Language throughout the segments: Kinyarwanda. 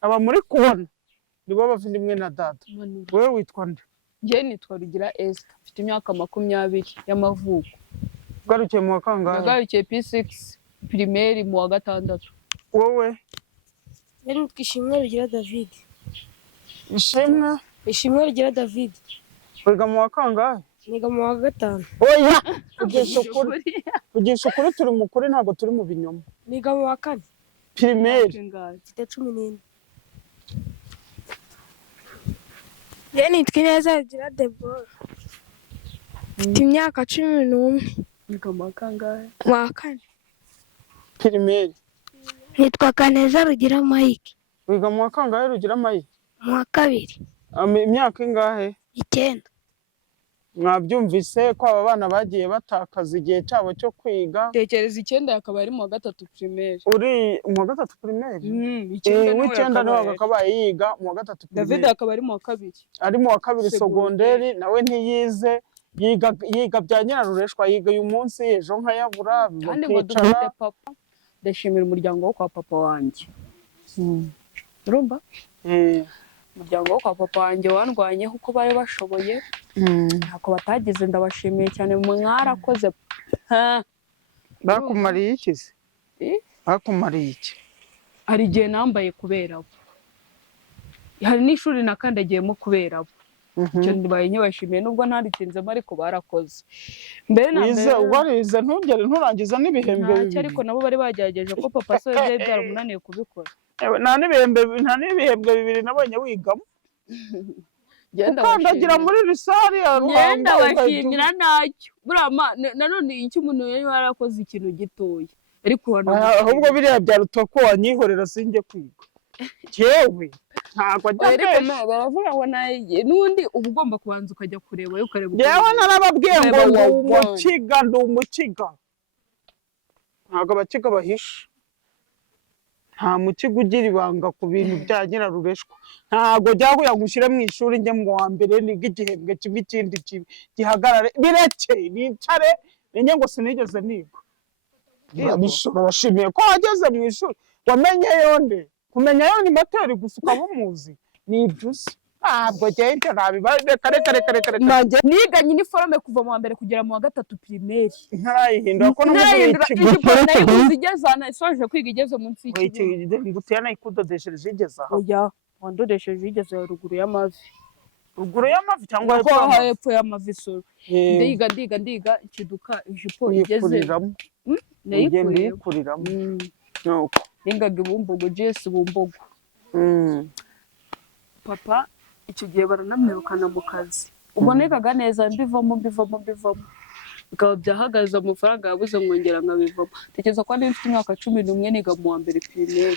aba muri kubona nibo bavindimwe na data. Wewe witwa nde? Njye nitwa Rugira Esther, mfite imyaka 20 y'amavuko. Garukiye mu kangahe? Nagarukiye P6 primaire mu wa 6. Wowe? Yari Ishimwe Rugira David. Ishimwe Rugira David. Wiga mu wa kangahe? Niga mu wa 5. Oya, kugisha ukuri turi mukuri ntabwo turi mu binyoma. Niga mu wa 4 primaire. Mfite 14. Yari nitwa Ineza Rugira Deborah. Mfite imyaka 11. Niga mu wa kangahe? Mu wa 4 primaire. Nitwa Kaneza Rugira Mike. Wiga mu wa kangahe Rugira Mike? Mu wa 2. Imyaka ingahe? 9. Mwabyumvise ko aba bana bagiye batakaza igihe cyabo cyo kwiga. Tekereza 9 yakaba ari mu wa 3 primaire. Uri mu wa 3 primaire? Icyenda niwe akabaye yiga mu wa 3 primaire. David akaba ari mu wa 2. Ari mu wa 2 segonderi, nawe ntiyize, yiga bya nyirarureshwa, yiga uyu munsi ejo nkayabura. Kandi ngo dufite papa. Ndashimira umuryango wo kwa papa wanjye. Urumva? Umuryango wo kwa papa wanjye wandwanyeho uko bari bashoboye. Ntako batagize, ndabashimiye cyane, mwarakoze. Bakumariye iki se? Bakumariye iki? Hari igihe nambaye kubera abo. Hari n'ishuri nakandagiyemo kubera abo. Icyo ndibaye nyibashimiye nubwo ntaritinzemo ariko barakoze. Mbere na mbere warize ntugere nturangiza n'ibihembe bibiri. Ariko nabo bari bagerageje ko papa so yari byaramunaniye kubikora. Nta n'ibihembe bibiri nabonye wigamo. Ukandagira muri risari ya Ruhango. Ngenda bashimira nacyo. Burama nanone icyo umuntu yarakoze ikintu gitoya. Ariko ahubwo biriya byaruta ko wanyihorera sinjye kwiga. Jewe ntago ajya baravuga ngo n'undi uba ugomba kubanza ukajya kureba ukareba. Yewe narababwiye ngo ndi umukiga. Ntago abakiga bahisha. Nta mukiga ugira ibanga ku bintu bya nyirarureshwa. Ntago jyahuya ngushyire mu ishuri njye mu wa mbere niga igihembwe kimwe ikindi gihagarare bireke nicare menye ngo sinigeze niga. Bishobora bashimiye ko wageze mu ishuri wamenye yonde. Kumenya yo ni moteri gusa ukabumuzi ni ibyusi. Ntabwo genda reka niganye iniforme kuva mu wa mbere kugera mu wa 3 primaire. Ntarayihindura ko ijipo nayo igezana isoje kwiga igeze munsi y'iki ngutiya nayo ikudodeshereje igeze aho. Oya wandodesheje igeze ruguru y'amavi. Ruguru y'amavi cyangwa hepfo y'amavi so. Ndiga ikiduka ijipo igeze. Nayikuriramo. Nuko ningaga Bumbogo Jesse Bumbogo. Papa icyo gihe baranamwirukana mu kazi. Ubonekaga neza mbivamo. Bikaba byahagaze amafaranga yabuze ngongera nkabivamo. Tekereza ko ndi mfite imyaka 11 niga mu wa mbere primaire.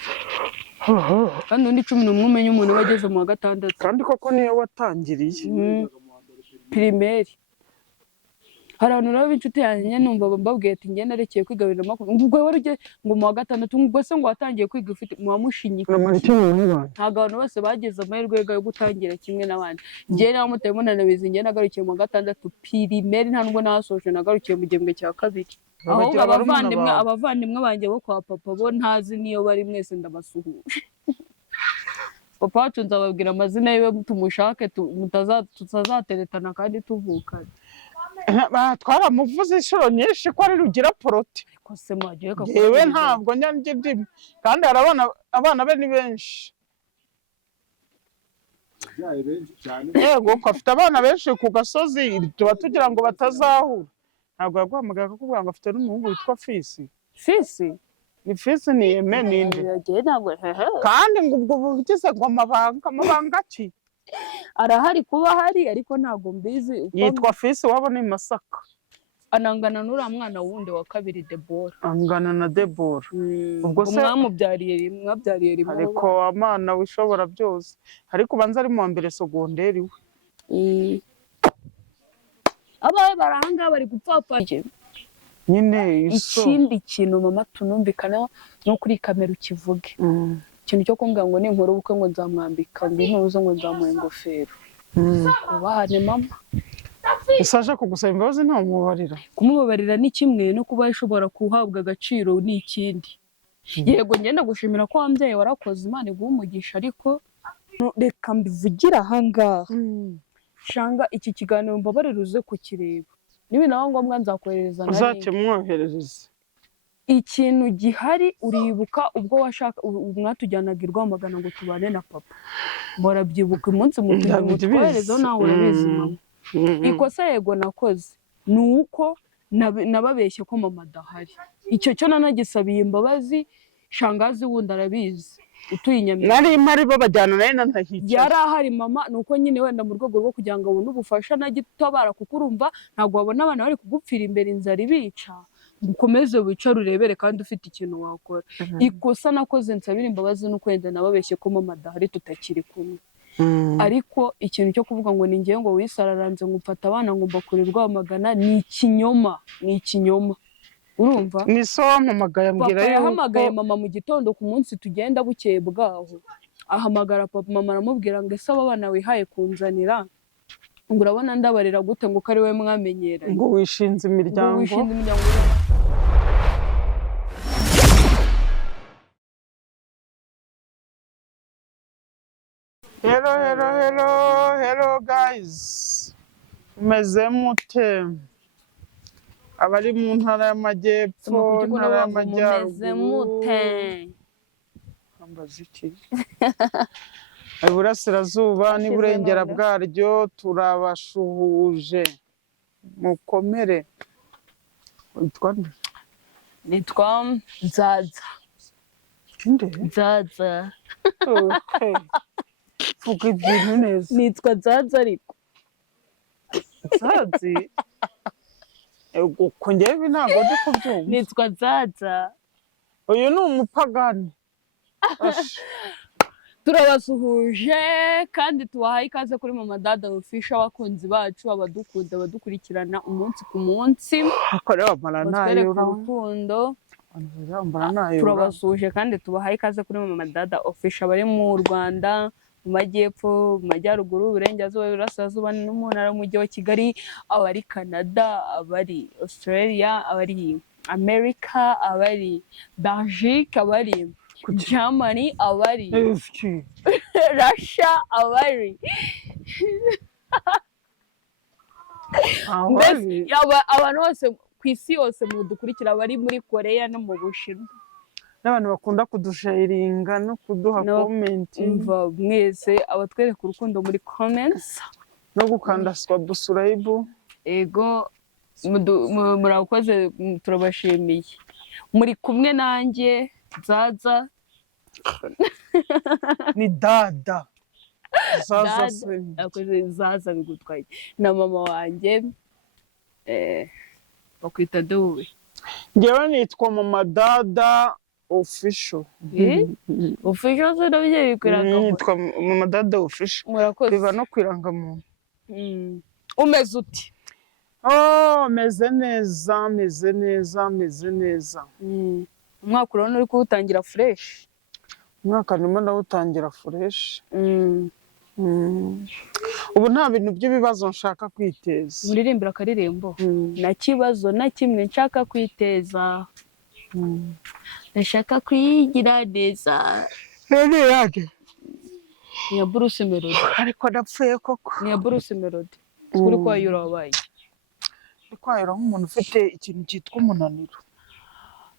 Kandi undi 11 umenye umuntu wageze mu wa 6. Kandi koko niyo watangiriye primaire. Hari abantu nabo b'inshuti yanjye numva mbabwiye ati ngenda rekeye kwiga 2020 ubwo wari ugiye ngo mu wa 6 ubwo se ngo watangiye kwiga ufite mu wamushinyika. Ntago abantu bose bageze amahirwe yo gutangira kimwe n'abandi. Njye nawe mutemo nanabizi ngenda nagarukiye mu wa 6 primaire nta nubwo nasoje nagarukiye mu gihembwe cya 2. Aho abavandimwe banjye bo kwa papa bo ntazi niyo bari mwese ndabasuhuje. Papa wacu nzababwira amazina yiwe tumushake tutazateretana kandi tuvukana. Twaramuvuze inshuro nyinshi ko ari Rugira Poroti. Yewe ntabwo njye ndimo kandi hari abana be ni benshi. Yego ko afite abana benshi ku gasozi tuba tugira ngo batazahura. Ntabwo yaguhamagaye akakubwira ngo afite n'umuhungu witwa Fisi. Fisi? Ni Fisi ni Yeme ninde? Kandi ngo ubwo bugize ngo amabanga ki? Arahari kuba hari ariko ntago mbizi. Yitwa Fisi wabo ni Masaka. Anangana n'ura mwana wundi wa 2 Deborah. Angana na Deborah. Ubwo se mwamubyariye rimwe. Ariko amana wishobora byose. Ariko banza ari mu wa mbere segonderi we. Abaye barahanga bari gupfapfa. Nyine ikindi kintu mama tunumvikana no kuri kamera ukivuge. Ikintu cyo kumbwira ngo ninkora ubukwe ngo nzamwambika ngo intuzo ngo nzamuha ingofero. Ubahane mama. Usaje kugusaba imbabazi nta mubabarira. Kumubabarira ni kimwe no kuba ishobora kuhabwa agaciro ni ikindi. yego ngenda gushimira ko wambyaye warakoze Imana iguha umugisha ariko reka mbivugira ahangaha shanga iki kiganiro mbabarira uze kukireba nibinaba ngombwa nzakohereza na uzakimwoherereza ikintu gihari uribuka ubwo washaka mwatujyanaga i Rwamagana ngo tubane na papa murabyibuka umunsi mutwoherezaho nawe urabizi mama ikosa yego nakoze ni uko nababeshye ko mama adahari icyo cyo nanagisabiye imbabazi shangazi wundi arabizi utuye Nyamirambo nari mari babajyana nayo ntahicaye yari ahari mama nuko nyine wenda mu rwego rwo kugira ngo abone ubufasha nagitabara kuko urumva ntabwo wabona abana bari kugupfira imbere inzara ibica ukomeze wicare urebere kandi ufite ikintu wakora ikosa nakoze nsabira imbabazi nuko wenda nababeshye ko mama adahari tutakiri kumwe ariko ikintu cyo kuvuga ngo ni ngewe ngo wisararanze ngo mfata abana ngo mbakure Rwamagana ni ikinyoma urumva ni so wampamagaye ambwira yuko yahamagaye mama mu gitondo ku munsi tugenda bukeye bwaho ahamagara papa mama aramubwira ngo ese aba bana wihaye kunzanira ngo urabona ndabarira gute ngo ko ari we mwamenyeranye ngo wishinze imiryango Hello guys, umeze mute? Abari mu ntara y'amajyepfo, ntara y'amajyaruguru, ambaza iki? Iburasirazuba n'iburengera bwaryo turabashuhuje, mukomere. Nitwa Nzaza. Nzaza. Okay. Vuga ibintu neza. Nitwa Nzaza ariko. Nzazi? Uko njyewe ntabwo ndi kubyumva. Nitwa Nzaza. Uyu ni umupagani. Turabasuhuje kandi tubahaye ikaze kuri Mama Dada Official abakunzi bacu abadukunda abadukurikirana umunsi ku munsi. Akorera maranayo urukundo. Turabasuhuje kandi tubahaye ikaze kuri Mama Dada Official bari mu Rwanda mu majyepfo mu majyaruguru uburengerazuba iburasirazuba no mu ntara y'umujyi wa Kigali abari Canada abari Australia abari America abari Belgique abari Germany abari Russia abari abantu bose ku isi yose mudukurikira bari muri Korea no mu Bushinwa n'abantu bakunda kudusharinga no kuduha comment umva mwese abatwereka urukundo muri comments no gukanda subscribe ego murakoze turabashimiye muri kumwe nanjye Nzaza ni dada Zaza bigutwaye na mama wanjye bakwita Dewe njyewe nitwa Mama Dada Official Official zo nabyo bikwiraga nitwa Mama Dada Official murakoze biba no kwirangamuntu umeze uti meze neza umwaka urabona uri kuwutangira fresh umwaka ndimo ndawutangira fresh ubu nta bintu by'ibibazo nshaka kwiteza muririmbira akaririmbo nta kibazo na kimwe nshaka kwiteza ndashaka kwigira neza ni ya Bruce Melody ariko napfuye koko ni ya Bruce Melody uri kwayura wabaye uri kwayura nk'umuntu ufite ikintu cyitwa umunaniro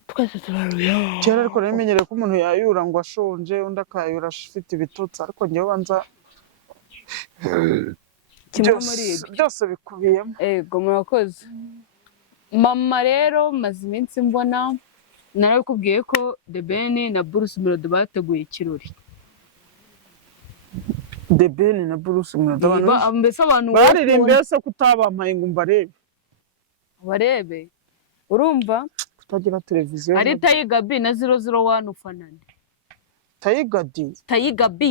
twese turaruya kera ariko namenyereye ko umuntu yayura ngo ashonje undi akayura afite ibitotsi ariko njyewe banza byose bikubiyemo ego murakoze mama rero maze iminsi mbona narakubwiye ko The Ben na Bruce Melody bateguye ikirori The Ben na Bruce Melody mbese abantu baririmbiye se kutabampaye ngo barebe urumva kutagira televiziyo ari Tayiga B na 001 ufanane Tayiga B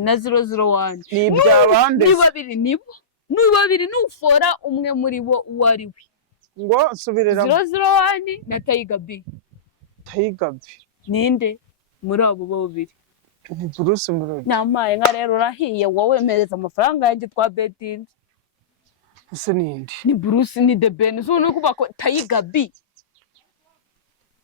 na 001 ni iby'abandi ni babiri nufora umwe muri bo uwo ari we ngo subirira 001 na Tayiga B ninde muri abo babiri ni Bruce Melody nyamaye nka rero urahiye wowe mereza amafaranga yanjye twa betinze ese ninde ni Bruce ni The Ben zo no kubako Tayiga B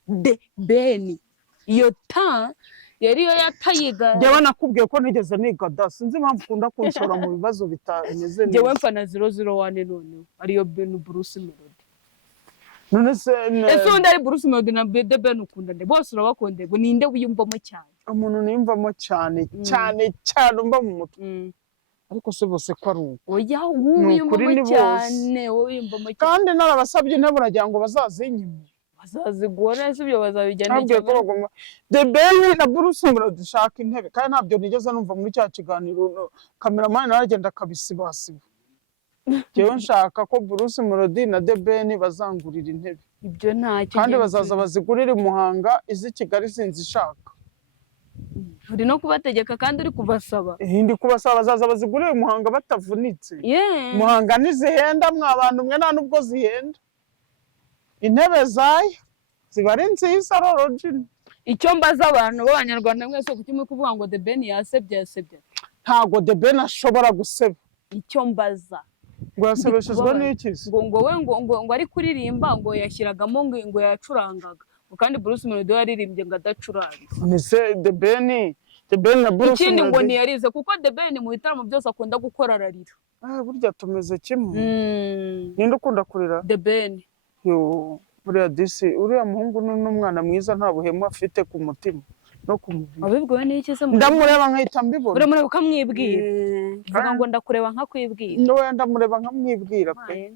de beni iyo ta yari yo yatayiga njyewe nakubwiye ko nigeze niga da sinzi impamvu ukunda kunshora mu bibazo bitameze njyewe neza mfa na 001 noneho ariyo Ben Bruce Melody none se ese undi ari Bruce Melody na The Ben ukunda nde bose urabakunda ngo ninde wiyumvamo cyane umuntu nimvamo cyane cyane cyane umva mu mutwe ariko se bose ko ari uko oya wiyumvamo cyane wiyumvamo cyane kandi narabasabye intebe uragira ngo bazazinyime bazazigura ese ibyo bazabijyana ntabwo ko bagomba The Ben na Bruce Melody dushaka intebe kandi ntabyo nigeze numva muri cya kiganiro cameraman naragenda akabisibasiba jewe nshaka ko Bruce Melody na The Ben bazangurira intebe ibyo ntacyo kandi bazaza bazigurira i Muhanga izi Kigali sinzi ishaka uri no kubategeka kandi uri kubasaba ndi kubasaba bazaza bazigurira i Muhanga batavunitse Muhanga ntizihenda mwabantu mwe nta nubwo zihenda intebe zayo ziba ari nziza rorojini icyo mbaza abantu b'abanyarwanda mwese kuki muri kuvuga ngo The Ben yasebye ntago The Ben ashobora guseba icyo mbaza ngo yasebeshejwe n'iki ngo we ngo ari kuririmba ngo yashyiragamo ngo yacurangaga kandi Bruce Melody yaririmbye ngo adacuranga nise The Ben na Bruce ikindi ngo ntiyarize kuko The Ben mu bitaramo byose akunda gukora ararira burya tumeze kimwe ninde ukunda kurira The Ben yo buriya disi uriya muhungu n'umwana mwiza nta buhemu afite ku mutima no ku mubiri abibwiwe n'iki se ndamureba nkahita mbibona uremure ukamwibwira vuga ngo ndakureba nkakwibwira nowe ndamureba nkamwibwira pe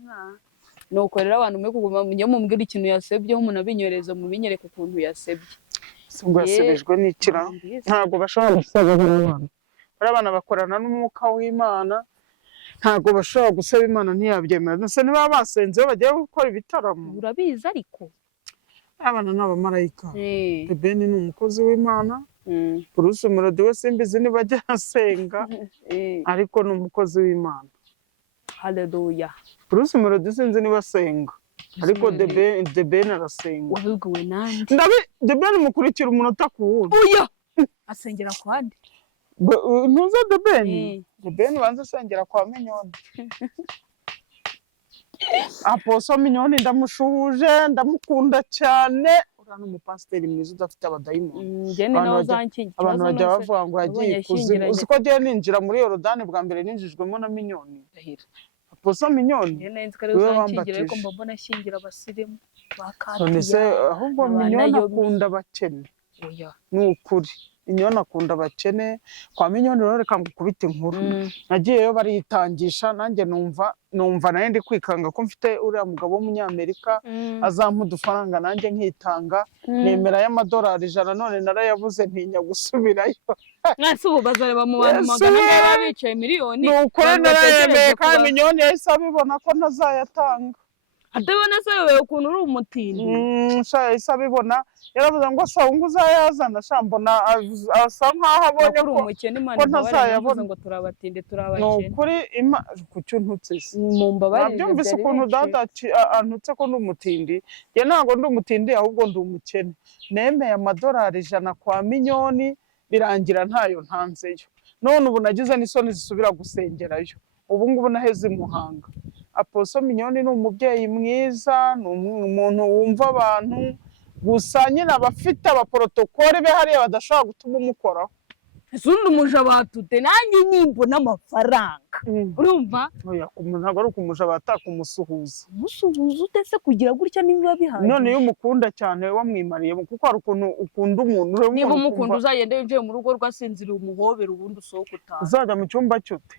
nuko rero abantu mwe kuguma munye mumbwira ikintu yasebye umuntu abinyoreza mubinyereka ukuntu yasebye ubwo yasebejwe n'ikira ntago bashobora gusaba abana bakorana n'umwuka w'Imana ntago bashobora gusaba Imana ntiyabyemera nose niba basenze bagiye gukora ibitaramo urabizi ariko abana n'abamarayika The Ben ni umukozi w'Imana Bruce Melody we simbizi niba ajya asenga ariko ni umukozi w'Imana haleluya Bruce Melody sinzi niba asenga ariko The Ben arasenga wabibwiwe nande The Ben mukurikira umunota ku wundi oya asengera kwande ntuza The Ben banza asengera kwa Minyoni Apostle Minyoni ndamushuhuje ndamukunda cyane uriya ni umupasiteri mwiza udafite abadayimoni abantu bajya bavuga ngo yagiye ikuzimu uzi ko agiye ninjira muri Yorodani bwa mbere ninjijwemo na Minyoni Apostle Minyoni we wambatije ariko mbona ashyingira abasirimu bakatiye ahubwo Minyoni akunda abakene ni ukuri Minyoni akunda abakene kwa Minyoni rero reka ngukubite inkuru nagiyeyo baritangisha nanjye numva naye ndi kwikanga ko mfite uriya mugabo w'umunyamerika azampa udufaranga nanjye nkitanga nemera y'amadolari 100 none narayabuze ntinya gusubirayo mwese ubu bazareba mu bantu magana ngaba bicaye miliyoni nuko narayemeye kandi Minyoni yahise abibona ko ntazayatanga atabona se wewe ukuntu uri umutindi yahise abibona yaravuze ngo sawungu uzayazana shambona asa nkaho abonye ko umukene Imana ntazayabona ngo turabatinde turabakene nukuri kucyo ntutse mumbabarire nabyumvise ukuntu dada antutse ko ndi umutindi ye ntago ndi umutindi ahubwo ndi umukene nemeye amadolari 100 kwa Minyoni birangira ntayo ntanzeyo none ubu nagize n'isoni zisubira gusengerayo ubu ngubu naheze i Muhanga Apostle Minyoni ni umubyeyi mwiza ni umuntu wumva abantu gusa nyine abafite abaprotokole be hariya badashobora gutuma umukoraho Sundi umuja batute nanjye nyimbo n'amafaranga urumva oya ntabwo ari ukumuja batakumusuhuza musuhuza utese kugira gutya niba bihaje none iyo umukunda cyane wamwimariye kuko hari ukuntu ukunda umuntu niba umukunda uzagenda winjiye mu rugo rwasinziriye umuhobera ubundi usohoka utaha uzajya mu cyumba cyute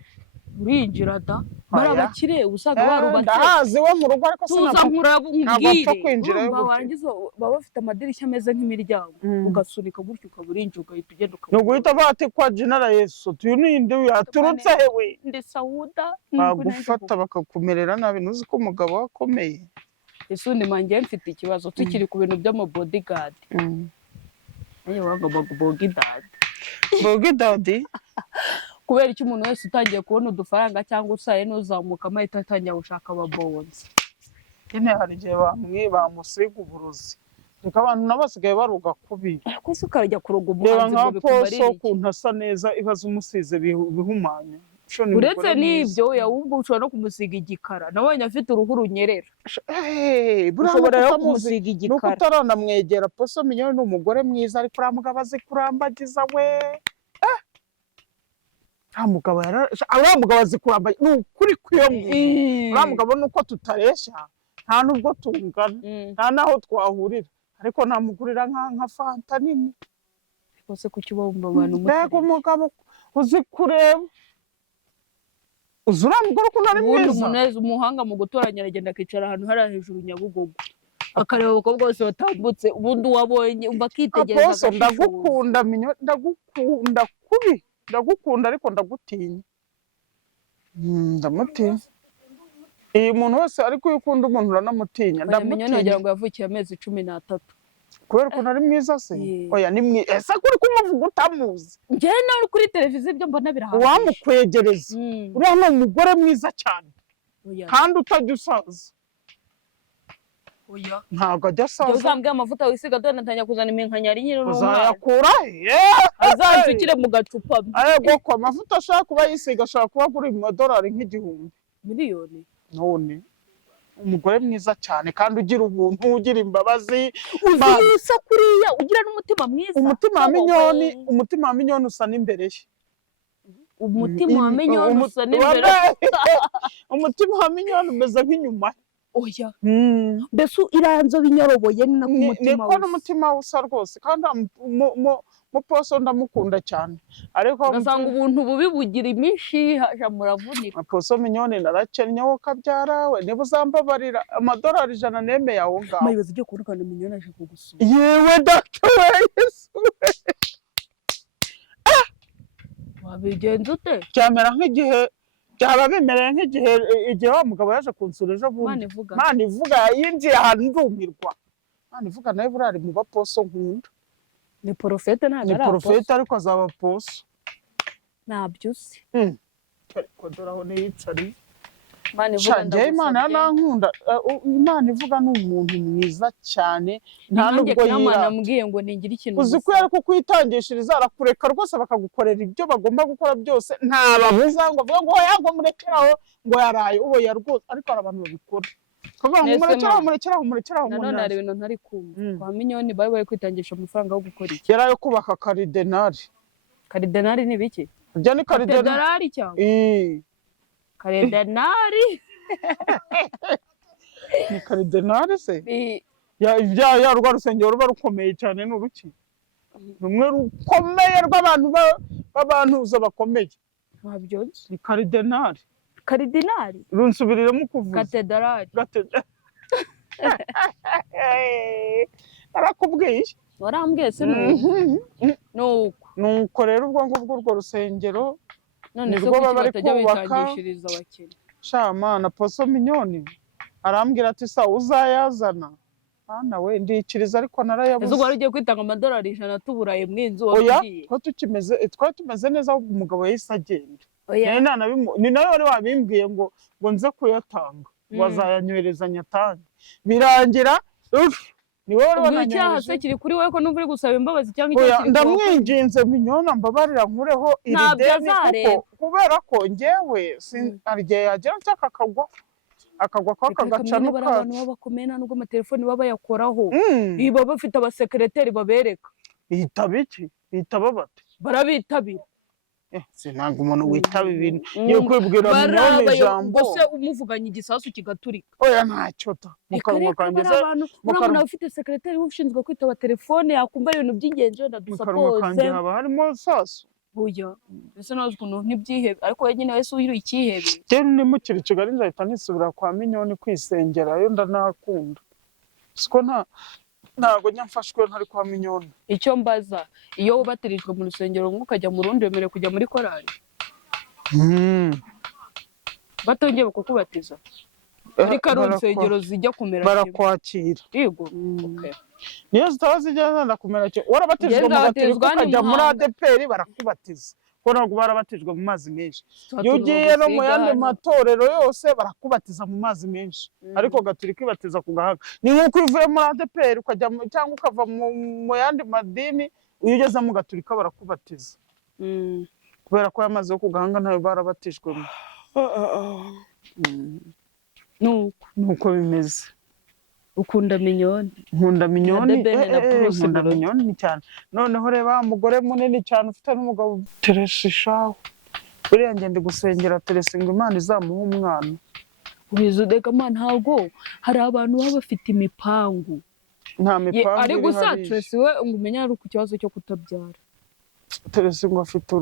urinjira da barabakire usaga barubatse ndahazi we mu rugo ariko sinapfa kwinjira barangiza baba bafite amadirishya ameze nk'imiryango ugasunika gutyo ukaburinjira ugahita ugenda no guhita bati kwa General Yesu tuyuninde yaturutse hewe ndi Sauda bagufata bakakumerera nabi nuzi ko umugabo wakomeye isundi mangiye mfite ikibazo tukiri ku bintu by'ama bodyguard ayo wanga bodyguard kubera icyo umuntu wese utangiye kubona udufaranga cyangwa usaye n'uzamuka amahita atangira gushaka ababonzi nyine hari igihe bamusiga uburozi reka abantu nabasigaye baruga kubi ko se ukarajya kuroga umuhanzi ngo bikubarire ukuntu asa neza ibaza umusize bihumanya uretse n'ibyo ahubwo ushobora no kumusiga igikara nabonye afite uruhu runyerera ushobora no kumusiga igikara nuko utaranamwegera Poso Mignone ni umugore mwiza ariko uriya mugabo azi kurambagiza we uriya mugabo azi kurambagiza ni ukuri kw'iyo uriya mugabo nuko tutareshya nta nubwo tungana nta naho twahurira ariko namugurira nka fanta nini rwose kuki uba wumva abantu mbega umugabo uzi kureba uzi uriya mugore ukuntu ari mwiza umuntu umuhanga mu gutoranya aragenda akicara ahantu hariya hejuru Nyabugogo akareba abakobwa bose batambutse ubundi wabonye umva akitegereza Aposo ndagukunda Mignone ndagukunda kubi ndagukunda ariko ndagutinya ndamutinya iyo umuntu wese ariko iyo ukunda umuntu uranamutinya ndamutinya wagira ngo yavukiye amezi 13 kubera ukuntu ari mwiza se oya ni mwiza ese kuri kumuvuga utamuzi njye nawe kuri televiziyo ibyo mbona birahagije wamukwegereza uriya ni umugore mwiza cyane kandi utajya usaza oya ntabwo ajya asaza uzambwiye amavuta wisiga dore natangiye kuzana iminkanyari nyine uzayakura azanshikire mu gacupa yego ko amavuta ashaka kuba yisiga ashaka kuba kuri $1,000 nk'igihumbi miliyoni none umugore mwiza cyane kandi ugira ubuntu ugira imbabazi uzisa kuriya ugira n'umutima mwiza umutima wa Mignone usa n'imbere ye umutima wa Mignone usa n'imbere umutima wa Mignone umeze nk'inyuma oya mbese iranzo binyoroboye ni nako umutima niko n'umutima usa rwose kandi mu Poso ndamukunda cyane ariko ugasanga ubuntu bubi bugira imishi haja muravunika Poso Mignone narakennye wo kabyara we niba uzambabarira $100 nemeye aho ngaho mayibaza igiye kubona kandi Mignone aje kugusura yewe data Yesu wabigenza ute cyamera nk'igihe byaba bimereye nk'igihe wa mugabo yaje kunsura ejo bundi Mana ivuga yinjiye ahantu ndumirwa Mana ivuga nawe burari mu baposo nkunda ni porofete ntabwo ari porofete ariko azaba poso ntabyo uzi ariko dore aho niyicariye Imana yanankunda Imana ivuga ni umuntu mwiza cyane nta nubwo yirambwiye ngo ningire ikintu uzi ko ariko kwitangishiriza arakureka rwose bakagukorera ibyo bagomba gukora byose nta babuza ngo avuga ngo yango murekeraho ngo yaraye uboya rwose ariko hari abantu babikora murekeraho none hari ibintu ntari kumva kwa Mignone bari kwitangisha amafaranga yo gukora iki yarayo kubaka karidenari ni biki ibyo ni karidenari cyangwa karidenari ni karidenari se ya rwa rusengero ruba rukomeye cyane n'uruki rumwe rukomeye rw'abantu bakomeye ntabyo ni karidenari runsubiriremo kuvuza katedrali arakubwiye warambwiye se nuko rero ubwo ngubwo urwo rusengero none se kuki batajya bitangishiriza abakene Mana Poso Mignone arambwira ati sa uzayazana Ana we ndikiriza ariko narayabuze ubwo wari ugiye kwitanga $100 tuburaye mwinzu wagiye twari tumeze neza umugabo yahise agenda ni nawe wari wabimbwiye ngo nze kuyatanga wazayanyohereza nyatange birangira ni wowe wananyohereje se kiri kuri wowe ko numva uri gusaba imbabazi cyangwa icyo ndamwinginze Mignone mbabarira nkureho ideni kubera ko njyewe arye yagera cyaka akagwa ko akagaca n'ukacu abantu babakomena nubwo amatelefoni baba yakoraho baba bafite abasekreteri babereka bitaba bate barabitabira sinanga umuntu witaba ibintu yo kwibwira Mignone ijambo gusa umuvuganye igisasu kigaturika oya ntacyo ta mukanwa kangeze mukanwa ufite sekreteri ushinzwe kwitaba telefone yakumva ibintu by'ingenzi na dusapoze haba harimo sasu oya ese nazo ukuntu ntibyihebe ariko wenyine wese uyiri ikihebe je nimukiri Kigali nzahita nisubira kwa Mignone kwisengera yo ndanakunda siko ntago nyamfashwe ntari kwa Mignone icyo mbaza iyo ubatirijwe mu rusengero ukajya mu rundi wemerewe kujya muri korali batongeye kukubatiza ariko ari urusengero zijya kumera barakwakira yego niyo zitaba zijya kumera cyo warabatijwe mu gaturika ukajya muri ADPR barakubatiza ko ntabwo barabatijwe mu mazi menshi iyo ugiye no mu yandi matorero yose barakubatiza mu mazi menshi ariko gaturika ibatiza ku gahaga ni nk'uko uvuye muri ADPR ukajya cyangwa ukava mu yandi madini iyo ugeze mu gaturika barakubatiza kubera ko yamaze yo kugahanga ntayo barabatijwemo. Nuko bimeze. Ukunda minyoni? Nkunda minyoni, na Bruce nkunda minyoni cyane. Noneho reba umugore munini cyane ufite n'umugabo Teresi shaho. Buriya ngende gusengera Teresi ngo Imana izamuhe umwana. Wizudeka man, ntabwo hari abantu baba bafite imipangu. Nta mipangu ari gusa Teresi we ngo umenya ari ku kibazo cyo kutabyara. Teresi ngo afite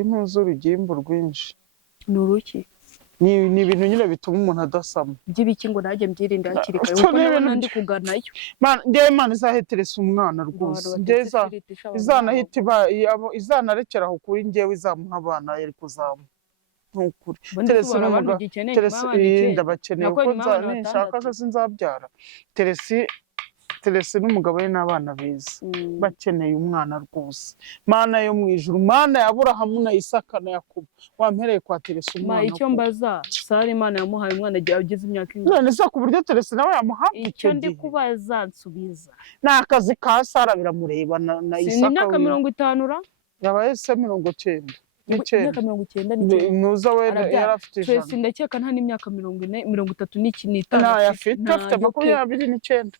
impuzu urugimbu rwinshi. Ni uruki? Ni ibintu nyine bituma umuntu adasama. By'ibiki ngo najye mbyirinda hakiri kare kuko nabona ndi kuganayo. Ngewe Imana izaheteresa umwana rwose. Izanarekera aho kuri ngewe izamuha abana yari kuzamuha. Nukuri. Teresi ndabakeneye ko nshaka sinzabyara. Teresi n'umugabo we n'abana beza. Bakeneye umwana rwose. Mana yo mu ijuru, Mana ya Aburahamu na Isaka na Yakobo. Wampereye kwa Teresi umwana. Icyo mbaza, Sara Imana yamuhaye umwana agiye ageze imyaka ingana. None se ku buryo Teresi nawe yamuhaye icyo ndi kubaza nsubiza. Ni akazi ka Sara biramureba na Isaka. Ni imyaka 50 ra? Yabaye se 90. Imyaka 90 ni nuza we yarafite ijana. Teresi ndakeka nta n'imyaka 40 35. Nta afite 29.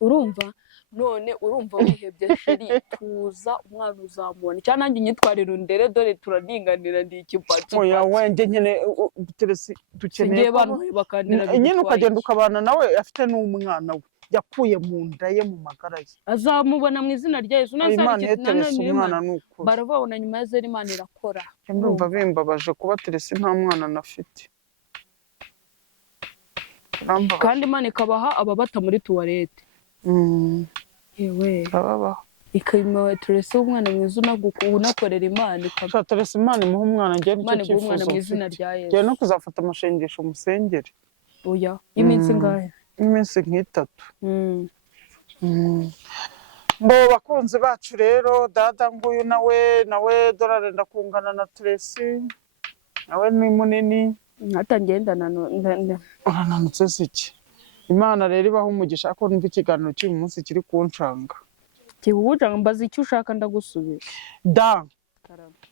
Urumva none urumva wihebye sheri tuza umwana uzamubona cyane nanjye nyitwarira ndere dore turadinganira ndi ikipati. Oya wenge nyene Teresi dukeneye bakandira nyine ukagenda ukabana nawe afite n'umwana we yakuye mu nda ye mu magara ye. Azamubona mu izina rya Yesu nanone baravabona nyuma ya zeri Imana irakora. Ndumva bimbabaje kuba Teresi nta mwana nafite. Kandi Imana ikabaha ababata muri tuwarete. Yewe baba ikayima Teresi umwana mwiza unakorera Imana ikaba Teresi Imana imuha umwana ngiye nicyo cyifuzo umwana mu izina rya Yesu. Ngiye no kuzafata amashengesho umusengere. Oya iminsi ngahe? Iminsi nk'itatu. Mbo bakunzi bacu rero dada nguyu nawe dorare ndakungana na Teresi. Nawe ni munini atangendana urananutse siki. Imana rero ibaho umugisha ko numva ikiganiro cy'uyu munsi kiri kuncanga. Kihuja mbaza icyo ushaka ndagusubira.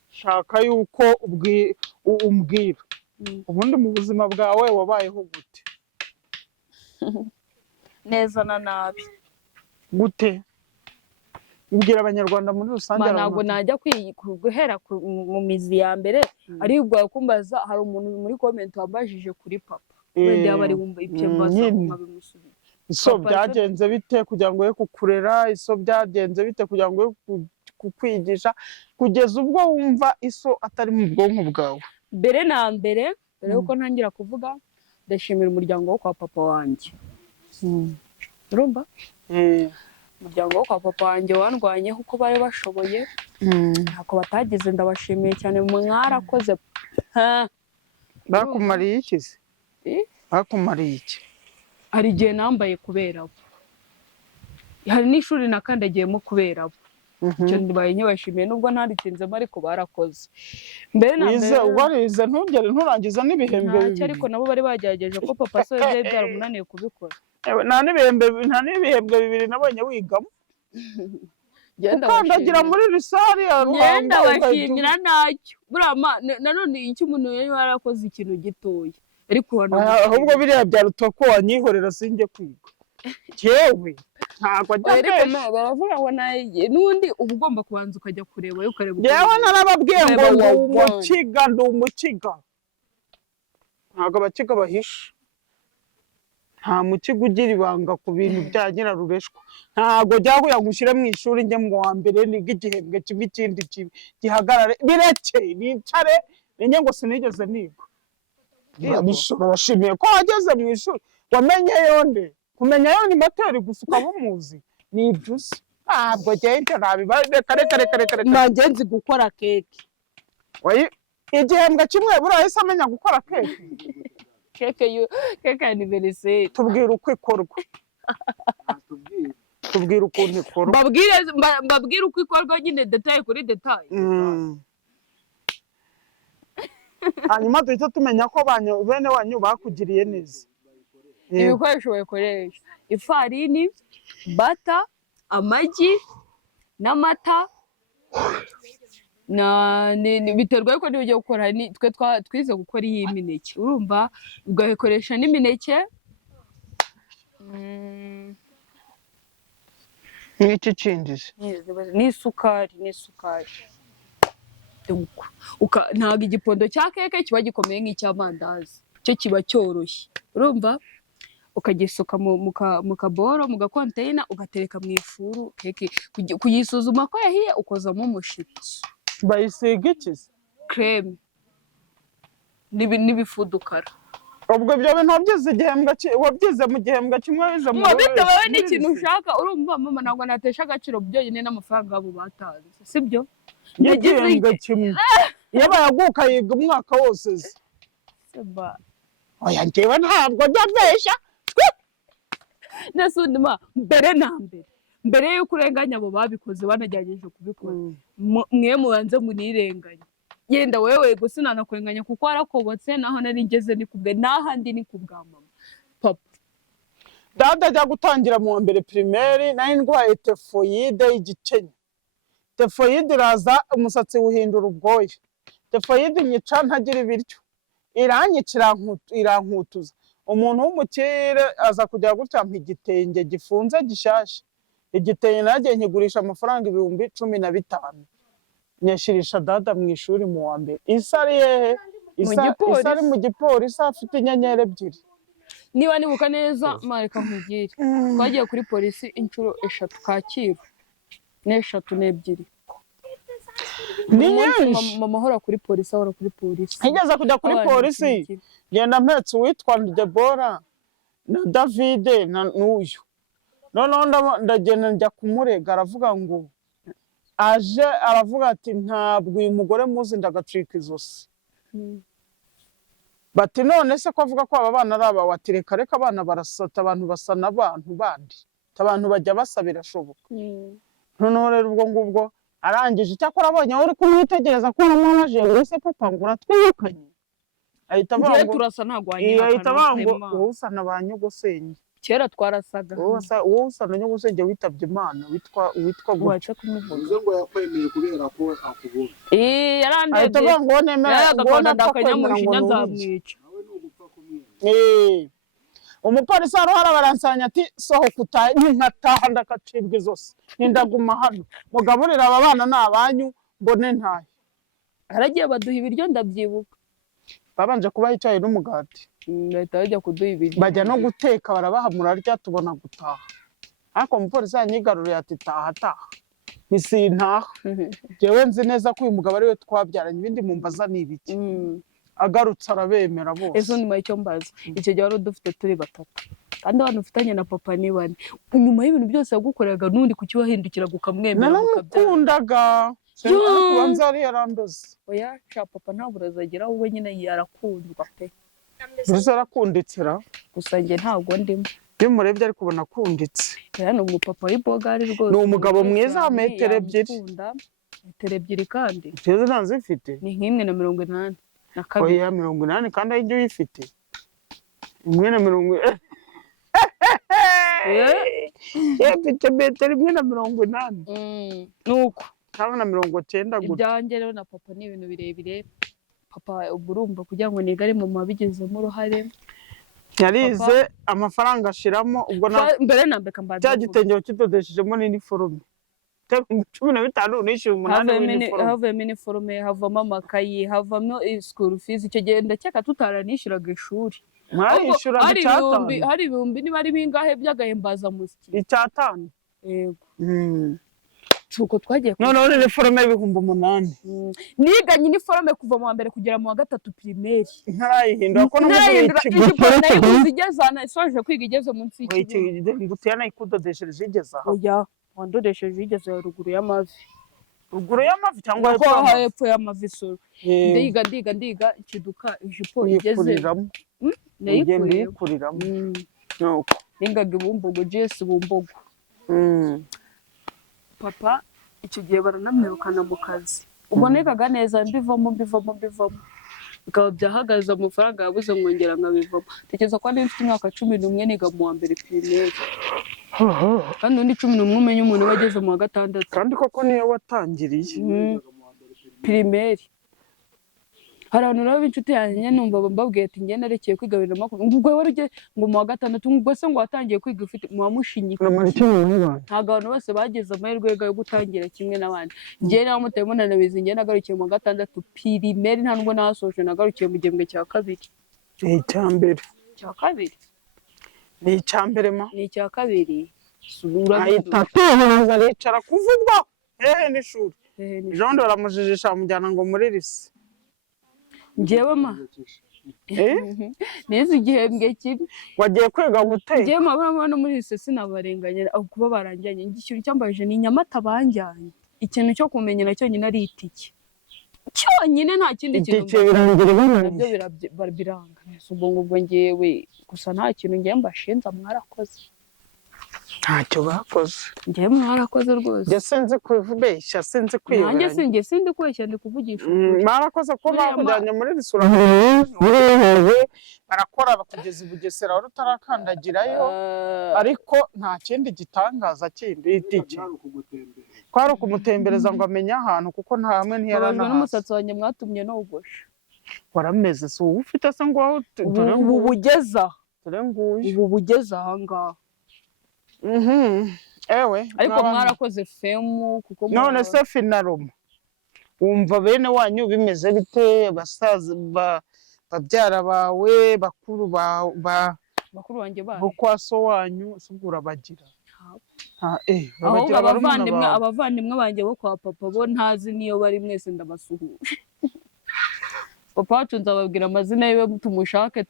Shaka yuko umbwira. Ubundi mu buzima bwawe wabayeho gute? Neza na nabi. Gute? Ubwira abanyarwanda muri rusange ntabwo najya guhera mu mizi ya mbere aribwo kumbaza hari umuntu muri comment wambajije kuri papa. Wende abari wumva ibyo mbaza bimusubiza. Iso byagenze bite kugira ngo ye kukurera, iso byagenze bite kugira ngo kukwigisha kugeza ubwo wumva iso atari mu bwonko bwawe. Mbere na mbere uko ntangira kuvuga ndashimira umuryango wo kwa papa wanjye. Urumva? Umuryango wo kwa papa wanjye wandwanye kuko bari bashoboye. Ntako batagize ndabashimiye cyane mwarakoze. Bakumariye iki se? Bakumariye iki? Hari igihe nambaye kubera abo. Hari n'ishuri nakandagiyemo kubera abo. Icyo ndibaye nyibashimiye nubwo ntaritinzemo ariko barakoze. Mbere na mbere warize ntugere nturangiza n'ibihembe bibiri. Ariko nabo bari bagerageje ko papa so yagiye byaramunaniye kubikora. Nta n'ibihembe bibiri nabonye wigamo. Ukandagira muri risari ngenda bashimira nacyo. Burama nanone icyo umuntu yarakoze ikintu gitoya. Ariko ahubwo biriya byaruta ko wanyihorera sinjye kwiga. Yewe ntabwo ajya baravuga ngo n'undi uba ugomba kubanza ukajya kureba ukareba. Yewe narababwiye ngo ndi umukiga. Ntabwo abakiga bahisha. Nta mukiga ugira ibanga ku bintu bya nyirarureshwa. Ntabwo jyaguya ngushyire mu ishuri njye mu wa mbere niga igihembwe kimwe ikindi gihagarare bireke nicare menye ngo sinigeze niga. Bashimiye ko wageze mu ishuri wamenye yonde kumenya yonde moteri gusa ukaba umuzi ni ibyusi. Ntabwo genda reka nagenzi gukora keke. Igihembwe kimwe burahise amenya gukora keke. Keke anniversaire. Tubwira uko ikorwa. Tubwira ukuntu ikorwa. Mbabwire uko ikorwa nyine detail kuri detail. Hanyuma duhita tumenya ko bene wanyu bakugiriye neza. Ibikoresho bakoresha ifarini, bata, amagi n'amata biterwa yuko niba ugiye gukora twe twize gukora iyi mineke urumva ugakoresha n'imineke n'iki kindi n'isukari ntabwo igipondo cya keke kiba gikomeye nk'icy'amandazi cyo kiba cyoroshye urumva ukagisuka mu kaboro mu gakonteyina ugatereka mu ifuru keke kuyisuzuma ko yahiye ukozamo umushitsi bayisiga iki creme n'ibifudukara ubwo ibyo bintu wabyize mu gihembwe kimwe wize mu bitewe n'ikintu ushaka urumva mama ntabwo natesha agaciro byonyine n'amafaranga yabo batanze sibyo igihembwe kimwe iyo bayaguka yiga umwaka wose oya njyewe ntabwo njya mbeshya nasundi mbere y'uko urenganya abo babikoze banagerageje kubikora mwe mubanze munirenganya yenda wewe gusa nanakurenganya kuko warakobotse naho nari ngeze ni kubwe n'ahandi ni kubwa mama papa dada ajya gutangira mu wa mbere primaire nari ndwaye tefoyide y'igikenya tefoyide iraza umusatsi wuhindura ubwoya tefoyide nyica ntagira ibiryo irankutuza umuntu w'umukire aza kujya gutya igitenge gifunze gishyashya igitenge nagiye nkigurisha amafaranga 15,000 nyashyirisha dada mu ishuri mu wa mbere isa ari hehe isa ari mu gipolisi afite inyenyeri 2 niba nibuka neza mareka nkugire twagiye kuri polisi inshuro 3 Kacyiru n'3 n'2 ni nyinshi mama ahora kuri polisi igeze kujya kuri polisi genda mpetse uwitwa Debora na David na n'uyu noneho ndagenda njya kumurega aravuga ngo aje aravuga ati ntabwo uyu mugore muzi ndagacika izosi bati none se ko avuga ko aba bana ari aba watireka reka abana barasata abantu basa n'abantu bandi abantu bajya basa birashoboka noneho rero ubwo ngubwo arangije icyakora abonye uri kumwitegereza ko namwaje ese papa ngo uratwikanye ahita avuga ngo turasa ntagwanye ahita avuga ngo wowe usa na ba nyogosenge kera twarasaga wowe usa na nyogosenge witabye Imana witwa waca kumuvuga ngo yakwemeye kubera ko akubona yarandebye ahita avuga ngo nemera ngo ndakanyamushinya nzamwica nawe ni ugupfa kumwemera umupolisi aruhara baransanya ati sohoka utahe nkataha ndakacibwa zose ndaguma hano mugaburira aba bana n'abanyu mbone ntahe haragiye baduha ibiryo ndabyibuka babanje kubaha icyayi n'umugati bahita bajya kuduha ibiryo bajya no guteka barabaha murarya tubona gutaha ariko umupolisi yanyigaruriye ati taha ntaha jewe nzi neza ko uyu mugabo ariwe twabyaranye ibindi mumbaza ni ibiki agarutse arabemera bose ejo nyuma y'icyo mbaza icyo gihe wari dufite turi 3 kandi abantu ufitanye na papa ni 4 nyuma y'ibintu byose yagukoreraga n'undi kuki wahindukira gukamwemera naramukundaga kubanza ari yarandoze oya cha papa ntabwo azagira wowe nyine yarakundwa pe gusa arakunditsira gusa njye ntabwo ndimo iyo murebye ari kubona akunditse ni umupapa w'ibogari rwose ni umugabo mwiza metero 2 kandi izo ntanzifite ni nk'imwe na 82 oya 80 kandi ayijye uyifite imwe na 80 mfite metero 180 nuko cyangwa na 90 gutya ibyanjye rero na papa ni ibintu birebire papa urumva kugira ngo nigare mu mabigezemo uruhare yarize amafaranga ashiramo ubwo mbere nambeka mbaza cya gitenge kidodeshejemo n'iniforume 15 nishyuye 8 w'iniforume havamo iniforume havamo amakayi havamo school fees icyo gihe ndakeka tutaranishyuraga ishuri mwayishyuraga icyatanu hari ibihumbi niba ari bingahe by'agahimbaza musiki icyatanu yego tuko twagiye noneho iniforume y'ibihumbi 8 niganye iniforume kuva mu wa mbere kugera mu wa 3 primaire ntarayihindura ko ijipo nayo igezana isoje kwiga igeze munsi y'ikigero ngutiya nayikudodeshereje igeza aho oya wandodesheje igeze ruguru y'amavi cyangwa hepfo y'amavi so ndiga ikiduka ijipo igeze nayikuriramo nuko ningaga ibumbogo Jesse bumbogo papa icyo gihe baranamwirukana mu kazi ubonekaga neza mbivamo bikaba byahagaze amafaranga yabuze ngongera nkabivamo tekereza ko ari mfite imyaka 11 niga mu wa mbere primaire kandi undi 11 umenye umuntu wageze mu wa 6 kandi koko niyo watangiriye pirimeri. Hari abantu nabo b'inshuti yanjye numva mbabwiye ati njye narekeye kwiga 2020 ngo ubwo wari ugiye ngo mu wa gatandatu ngo se ngo watangiye kwiga ufite muwamushinyika. Ntabwo abantu bose bageze amahirwe yo gutangira kimwe n'abandi. Njye nawe mutemo nanabizi njye nagarukiye mu wa gatandatu pirimeri nta nubwo nasoje nagarukiye mu gihembwe cya kabiri. Ni icyambere. Cya kabiri. Ni icyambere ma. Ni icya kabiri. Ahita tuhaza aricara kuvugwa. Hehe n'ishuri. Jean baramujijisha bamujyana ngo muri lise. Njyewe ma. Nize igihembwe kimwe. Wagiye kwiga gute? Njyewe mabona no muri lise sinabarenganye kuba baranjyanye. Ikintu cyambaje ni Nyamata banjyanye. Ikintu cyo kumenya nacyo nyine ari itike. Cyonyine nta kindi kintu. Itike birangira nabyo biranga. Ubwo ngewe gusa nta kintu ngiye mbashinza mwarakoze. Ntacyo bakoze. Njyewe mwarakoze rwose. Njye sinzi kubeshya, sinzi kwibera. Nanjye sindi kweshya ndi kuvugisha. Mwarakoze ko bakujyanye muri risura. Barakora bakugeza i Bugesera wari utarakandagirayo. Ariko nta kindi gitangaza kindi itike. Kwari ukumutembereza ngo amenye ahantu kuko nta hamwe ntiyarana. N'umusatsi wanjye mwatumye nogosha. Warameze se ubu ufite se ngo ubu bugeza. Turenguye. Ubu bugeza aha ngaha. Ewe ariko mwarakoze femu kuko none se finaroma wumva bene wanyu bimeze bite basaza babyara bawe bakuru wanjye bawe kwa so wanyu sugura bagira abavandimwe banjye bo kwa papa bo ntazi niyo bari mwese ndabasuhuje. Papa wacu nzababwira amazina yiwe tumushake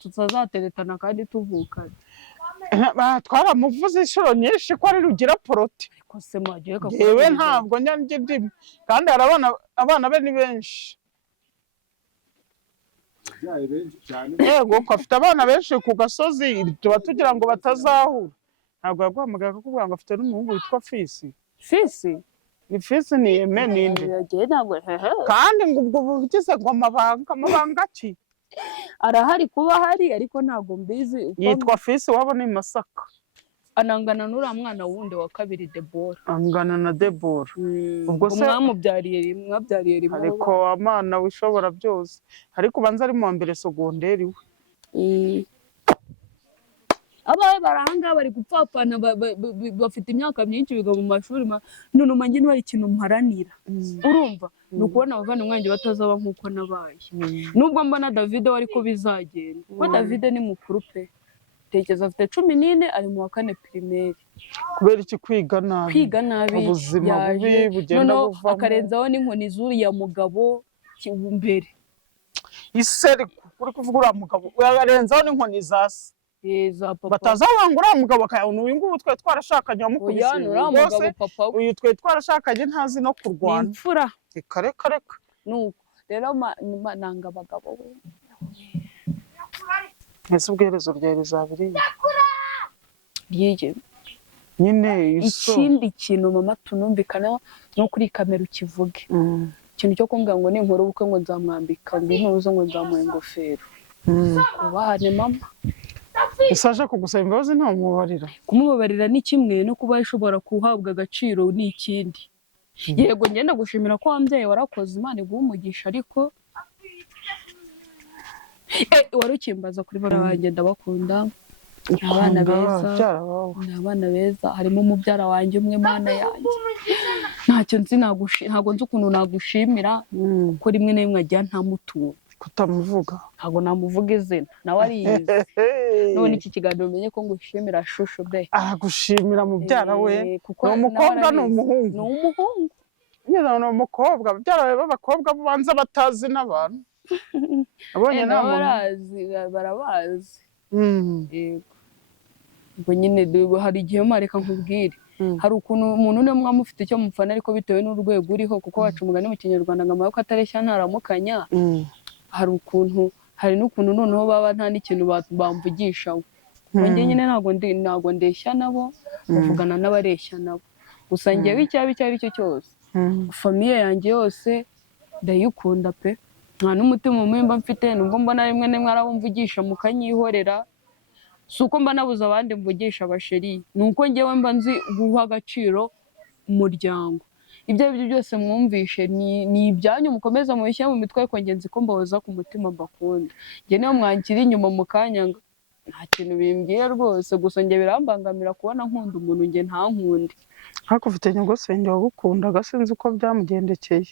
tutazateretana kandi tuvukana. Twaramuvuze inshuro nyinshi ko ari rugira poroti. Yewe ntabwo njye ndimo kandi hari abana be ni benshi. Yego ko afite abana benshi ku gasozi tuba tugira ngo batazahura. Ntabwo yaguhamagaye kuvuga ngo afite n'umuhungu witwa Fisi. Fisi? Ni Fisi ni Yeme ninde? Kandi ngo ubwo bugize ngo amabanga ki? Arahari kuba hari ariko ntago mbizi. Yitwa Fisi wabo ni Masaka. Anangana n'uriya mwana wundi wa kabiri Debora. Angana na Debora. Ubwo se mwabyariye rimwe. Ariko amana wishobora byose. Ariko banza ari mu mbere segonderi we. Abaye barahanga bari gupfapana bafite imyaka myinshi biga mu mashuri none umanjye ntwari ikintu mparanira. Urumva nukubona abavana umwanjye batazaba nkuko nabaye. Nubwo mbona David wari ko bizagenda. Ko David ni mukuru pe. Tekeza afite 14 ari mu wa 4 primaire. Kubera iki kwiga nabi? Kwiga nabi. Ubuzima bubi bugenda buvamo. Akarenzaho n'inkoni zuri ya mugabo kibumbere. Iseri kuri kuvuga uriya mugabo. Yarenzaho n'inkoni zasi. Batazabangura umugabo akayabona uyu ngubu twe twarashakanye wamukubise. Uyu twe twarashakanye ntazi no kurwana. Imfura. Reka. Nuko rero nanga abagabo we. Ese ubwerezo rya rizabiri. Yije. Nyine iso. Ikindi kintu mama tunumvikana no kuri kamera ukivuge. Ikintu cyo kumbwira ngo ninkora ubukwe ngo nzamwambika ngo intuzo ngo nzamuha ingofero. Ubahane mama. Isaje kugusaba imbabazi nta mubabarira. Kumubabarira ni kimwe no kuba ishobora kuhabwa agaciro ni ikindi. Yego ngenda gushimira ko wambyaye warakoze Imana iguha umugisha ariko warukimbaza kuri bara wanjye ndabakunda. Abana beza harimo umubyara wanjye umwe Mana yanjye. Ntacyo nzi ntago nzi ukuntu nagushimira ko rimwe na rimwe ajya ntamutuwe. Kutamuvuga ntago namuvuga izina nawe ariyizi. None iki kiganiro umenye ko ngushimira shusho be. Gushimira mubyara we. Umukobwa n'umuhungu. N'umuhungu. Nyina n'umukobwa byara we b'abakobwa banza batazi n'abantu. Abonye barabazi. Yego. Ubwo nyine hari igihe mareka nkubwire. Hari ukuntu umuntu ne mwamufite icyo mufana ariko bitewe n'urwego uriho kuko wacu umugani mu Kinyarwanda ngo amaboko atareshya ntaramukanya. Hari n'ukuntu noneho baba nta n'ikintu bamvugishaho. Njye nyine ntago ndeshya nabo muvugana n'abareshya nabo. Gusa njyewe icyo ari cyo cyose. Famiye yanjye yose ndayikunda pe. Nta n'umutima mumba mfite nubwo mbona rimwe n'imwe arabumvugisha mukanyihorera. Suko mba nabuza abandi mvugisha abasheri. Nuko njyewe mba nzi guha agaciro umuryango. ibyo ari byo byose mwumvishe ni ibyanyu mukomeza mubishyira mu mitwe ariko ngenzi ko mbahoza ku mutima mbakunda njye niyo mwankira inyuma mu kanya nta kintu bimbwiye rwose gusa njye birambangamira kubona nkunda umuntu njye ntankunde ariko ufite nyogosenge wagukundaga sinzi uko byamugendekeye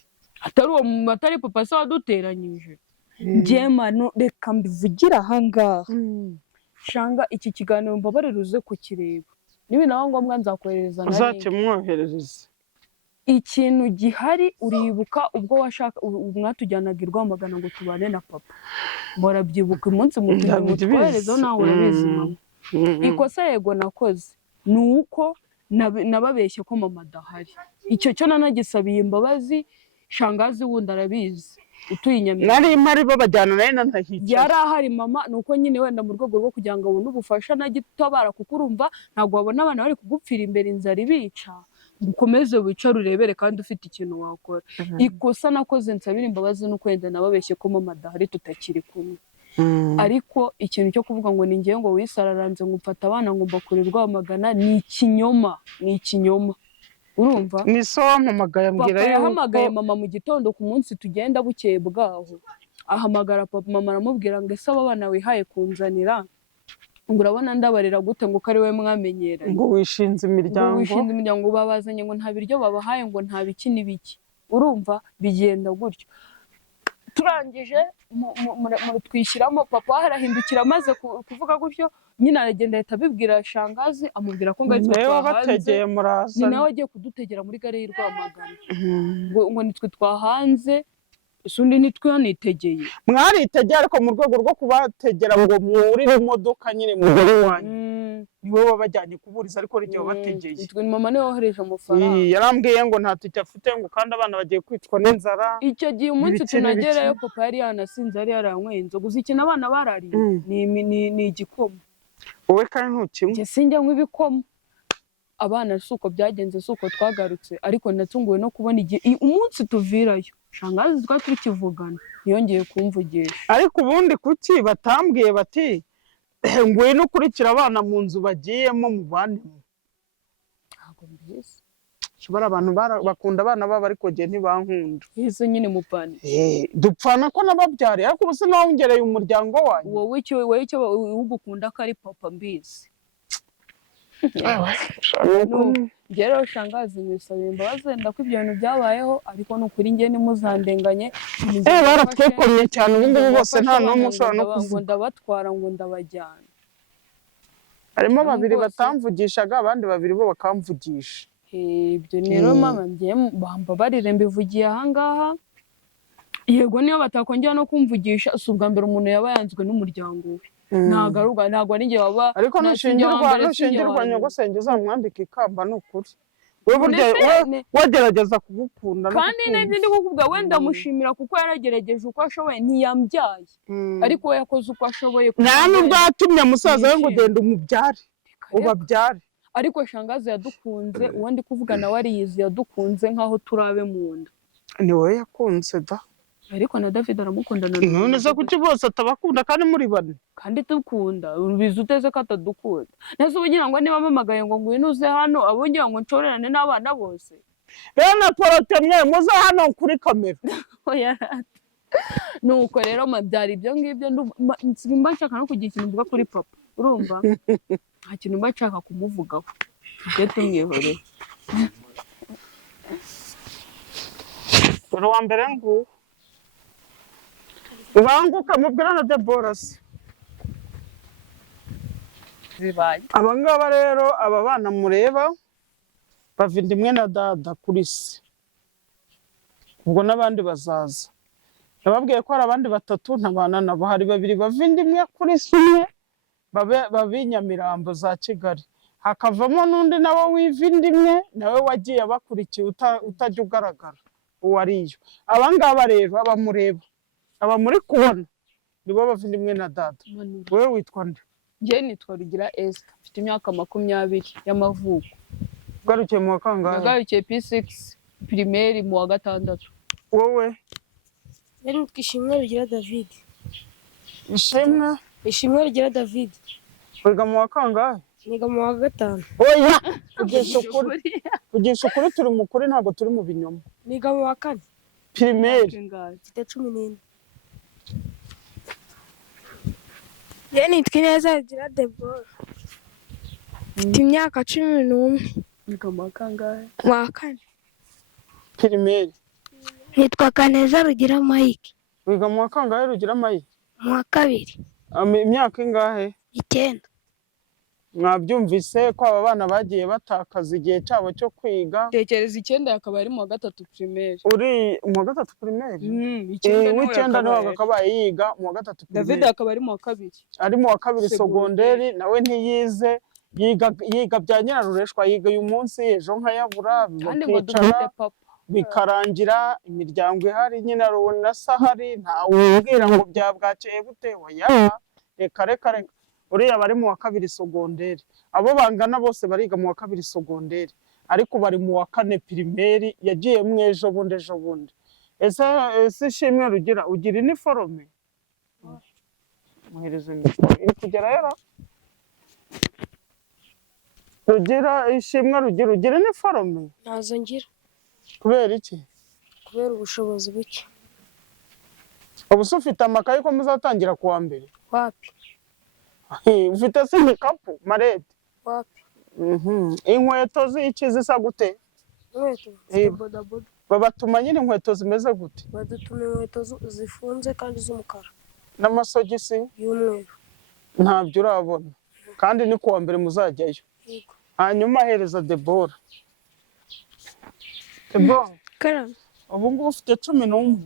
atari papa se waduteranyije njye mano reka mbivugira ahangaha shanga iki kiganiro mbabarira uze kukireba nibinaho ngombwa nzakoherereza na uzakimwoherereza ikintu gihari uribuka ubwo washaka mwatujyanaga i Rwamagana ngo tubane na papa murabyibuka umunsi mutwoherezaho nawe urabizi mama ikosa yego nakoze ni uko nababeshye ko mama adahari icyo cyo nanagisabiye imbabazi shangazi wundi arabizi utuye Nyamirambo nari mari babajyana nayo ntahicaye yari ahari mama nuko nyine wenda mu rwego rwo kugira ngo abone ubufasha nagitabara kuko urumva ntabwo wabona abana bari kugupfira imbere inzara ibica ukomeze wicare urebere kandi ufite ikintu wakora ikosa nakoze nsabira imbabazi nuko wenda nababeshye ko mama adahari tutakiri kumwe ariko ikintu cyo kuvuga ngo ni ngewe ngo wisararanze ngo mfata abana ngo mbakure Rwamagana ni ikinyoma urumva ni so wampamagaye ambwira yuko yahamagaye mama mu gitondo ku munsi tugenda bukeye bwaho ahamagara papa mama aramubwira ngo ese aba bana wihaye kunzanira ngo urabona ndabarira gute ngo ko ari we mwamenyeranye ngo wishinze imiryango babazanye ngo nta biryo babahaye ngo nta biki n'ibiki urumva bigenda gutyo turangije twishyiramo papa arahindukira amaze kuvuga gutyo nyine aragenda ahita abibwira shangazi amubwira ko ngari twahanze ni nawe agiye kudutegera muri gare y'i Rwamagana ngo nitwe twahanze usundi nitwe hanitegeye mwaritegeye ariko mu rwego rwo kubategera ngo mwurire imodoka nyine mugore wanyu niwe wabajyanye kuburiza ariko rigiye wabategeye nitwe mama niwe wohereje amafaranga yarambwiye ngo nta tike afite ngo kandi abana bagiye kwicwa n'inzara icyo gihe umunsi tunagerayo papa yari yanasinze yari yaranyweye inzoga uzi ikintu abana barariye ni igikoma wowe kandi ntukinywa sinjya nywa ibikoma abana si uko byagenze si uko twagarutse ariko natunguwe no kubona igihe umunsi tuvirayo shangazi twari tukivugana ntiyongeye kumvugisha ariko ubundi kuki batambwiye bati ngwino ukurikira abana mu nzu bagiyemo mu bandi ntabwo mbizi shobora abantu bakunda abana babo ariko njye ntibankunda izo nyine mupane dupfana ko nababyariye ariko ubu sinawongereye umuryango wanyu wowe icyo ugukunda ko ari papa mbizi rero shangazi mwisabira imbabazi wenda ko ibyo bintu byabayeho ariko ni ukuri njye nimuzandenganye baratwekomye cyane ubu ngubu bose nta n'umwe ushobora no kuvuga ngo ndabatwara ngo ndabajyana harimo babiri batamvugishaga abandi babiri bo bakamvugisha ibyo rero mama ngiye bambabarire mbivugiye ahangaha yego niyo batakongera no kumvugisha si ubwa mbere umuntu yaba yanzwe n'umuryango we ntabwo ari njye waba ariko nushingirwa nyogosenge uzamwambika ikamba ni ukuri we burya wagerageza kugukunda kandi n'ibyo ndi kukubwira wenda mushimira kuko yaragerageje uko ashoboye ntiyambyaye ariko we yakoze uko ashoboye nta nubwo yatumye musaza we ngo ugende umubyare ubabyare ariko shangazi yadukunze uwo ndi kuvuga nawe ariyizi yadukunze nk'aho turabe mu nda ni wowe yakunze da ariko na David aramukunda none se kuki bose atabakunda kandi muri bane kandi dukunda ubizi uteze ko atadukunda nese ubugira ngo niba mpamagaye ngo ngwino uze hano abongira ngo nshorerane n'abana bose bene porotemye muze hano kuri kamera nuko rero mabyara ibyo ngibyo mba nshaka no kugira ikintu mvuga kuri papa urumva nta kintu mba nshaka kumuvugaho tujye tumwihorera dore uwa mbere nguwo ubanguka mubwira na Deborasi aba ngaba rero aba bana mureba bava inda imwe na dada kuri se ubwo n'abandi bazaza nababwiye ko hari abandi batatu ntabana nabo hari babiri bava inda imwe kuri se umwe baba i Nyamirambo za Kigali hakavamo n'undi nawe wiva inda imwe nawe wagiye abakurikiye utajya ugaragara uwo ariyo aba ngaba rero aba mureba aba muri kubona nibo bava inda imwe na dada wowe witwa nde njye nitwa Rugira Esther mfite imyaka 20 y'amavuko ugarukiye mu wa kangahe nagarukiye P6 primaire mu wa 6 wowe nitwa Ishimwe Rugira David Ishimwe Rugira David wiga mu wa kangahe niga mu wa 5 oya kugisha ukuri turi mu kuri ntabwo turi mu binyoma. niga mu wa kane Primaire. mfite 14. Ye nitwa Ineza Rugira Deborah. Mfite imyaka 11. Niga mu wa kangahe? Mu wa kane. Primaire. Nitwa Kaneza Rugira Mike. Wiga mu wa kangahe Rugira Mike? Mu wa kabiri. Imyaka ingahe? 9. Mwabyumvise ko aba bana bagiye batakaza igihe cyabo cyo kwiga. Tekereza 9 akaba ari mu wa 3 primaire. Uri mu wa 3 primaire? Icyenda nawe akabaye yiga mu wa 3 primaire. David akaba ari mu wa 2. Ari mu wa 2 segonderi, nawe ntiyize, yiga bya nyirarureshwa, yiga uyu munsi ejo nkayabura, bikicara bikarangira, imiryango ihari nyine rubona sahari, ntawe ubwira ngo byabwakeye gute. Oya, reka uriya bari mu wa 2 segonderi, abo bangana bose bariga mu wa 2 segonderi, ariko bari mu wa 4 primaire. Yagiye ejo bundi. Ese Ishimwe Rugira ugira iniforome? Muhereze iri kugera yara Rugira, Ishimwe Rugira ugira iniforome? Ntazo ngira. Kubera iki? Kubera ubushobozi buke. Ubuso ufite amakaye ko muzatangira kuwa mbere? Wapi? Ufite se ibikapu marete? Wapi? Inkweto z'iki zisa gute? Inkweto bodaboda. Babatuma nyine inkweto zimeze gute? Badutuma inkweto zifunze kandi z'umukara. N'amasogisi y'umweru. Ntabyo urabona, kandi ni kuwa mbere muzajyayo. Hanyuma hereza Deborah. Karame. Ubu ngubu ufite 11.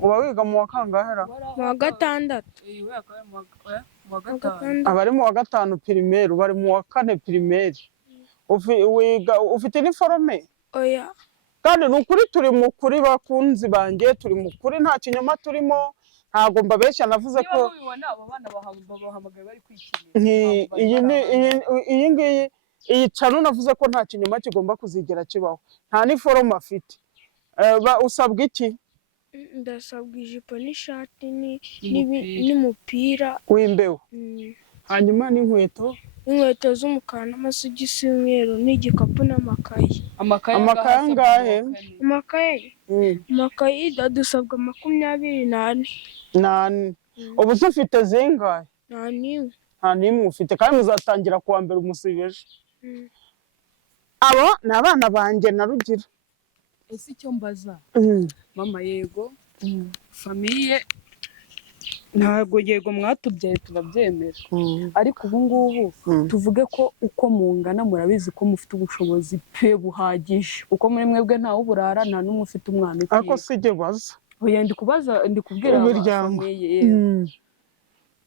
Uba wiga mu wa kangahe? Mu wa 6. Abari mu wa 5 primaire, bari mu wa 4 primaire. Ufite iniforome? Oya. Kandi nukuri turi mu kuri bakunzi banjye, turi mu kuri nta kinyoma turimo. Ntago mbabeshya, navuze ko iyi cano navuze ko nta kinyoma kigomba kuzigera kibaho. Nta niforome afite. Usabwa iki? Ndasabwa ijipo n'ishati n'umupira w'imbeho. Hanyuma n'inkweto? Inkweto z'umukara n'amasogisi y'umweru n'igikapu n'amakaye. Amakaye angahe? Amakaye dusabwa 24. Ubu se ufite zingahe? Nta n'imwe ufite, kandi muzatangira kuwa mbere umusibeje. Abo ni abana banjye na Rugira. Ese icyo mbaza mama, yego famiye ntabwo yego mwatubyaye turabyemera, ariko ubu ngubu tuvuge ko uko mungana murabizi ko mufite ubushobozi pe buhagije, uko muri mwebwe ntawe uburara, nta n'umwe ufite umwana ukiye. Ariko sijye baza. Oya, ndi kubwira famiye.